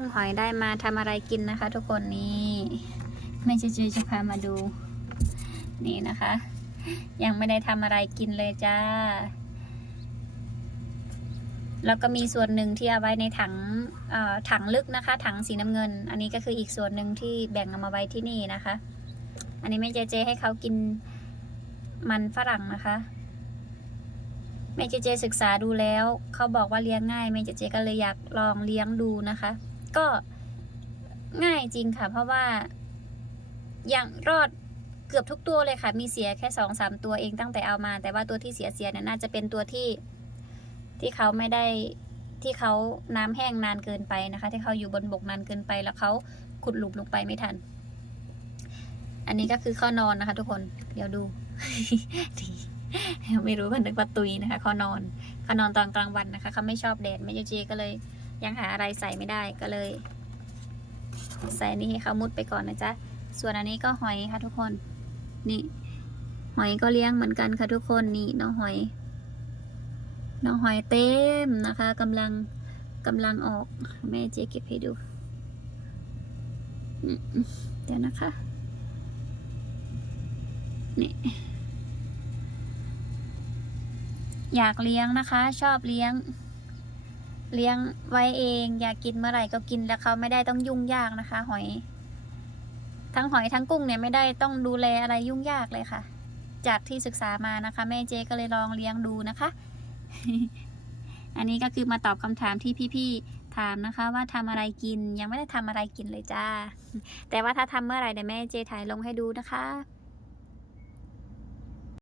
กุ้งหอยได้มาทำอะไรกินนะคะ ทุกคนนี่แม่เจเจจะพามาดู นี่นะคะ ยังไม่ได้ทำอะไรกินเลยจ้า แล้วก็มีส่วนหนึ่งที่เอาไว้ในถังถังลึกนะคะ ถังสีน้ำเงิน อันนี้ก็คืออีกส่วนหนึ่งที่แบ่งเอามาไว้ที่นี่นะคะ อันนี้แม่เจเจให้เขากินมันฝรั่งนะคะแม่เจเจศึกษาดูแล้ว เขาบอกว่าเลี้ยงง่ายแม่เจเจก็เลยอยากลองเลี้ยงดูนะคะ ก็ง่ายจริงค่ะ เพราะว่าอย่างรอดเกือบทุกตัวเลยค่ะ มีเสียแค่สองสามตัวเองตั้งแต่เอามา แต่ว่าตัวที่เสียเสียเนี่ยน่าจะเป็นตัวที่ที่เขาไม่ได้ที่เขาน้ำแห้งนานเกินไปนะคะ ที่เขาอยู่บนบกนานเกินไปแล้วเขาขุดหลุมลงไปไม่ทัน อันนี้ก็คือข้อนอนนะคะ ทุกคนเดี๋ยวดูไม่รู้ว่านึกว่าตุยนะคะเขานอนเขานอนตอนกลางวันนะคะเขาไม่ชอบแดดแม่เจเจก็เลย ยังหาอะไรใส่ไม่ได้ก็เลย ใส่นนี้ให้เขามุดไปก่อนนะจ๊ะ ส่วนอันนี้ก็หอยค่ะทุกคน นี่ หอยก็เลี้ยงเหมือนกันค่ะทุกคนนี่น้องหอย น้องหอยเต็มนะคะกำลังกำลังออก แม่เจ๊เก็บให้ดูเดี๋ยวนะคะ นี่อยากเลี้ยงนะคะ ชอบเลี้ยง เลี้ยงไว้เอง อยากกินเมื่อไหร่ก็กินแล้วเขาไม่ได้ต้องยุ่งยากนะคะ หอย ทั้งหอยทั้งกุ้งเนี่ยไม่ได้ต้องดูแลอะไรยุ่งยากเลยค่ะ จากที่ศึกษามานะคะ แม่เจก็เลยลองเลี้ยงดูนะคะ อันนี้ก็คือมาตอบคำถามที่พี่ๆถามนะคะ ว่าทำอะไรกินยังไม่ได้ทำอะไรกินเลยจ้า แต่ว่าถ้าทำเมื่อไหร่เดี๋ยวแม่เจถ่ายลงให้ดูนะคะ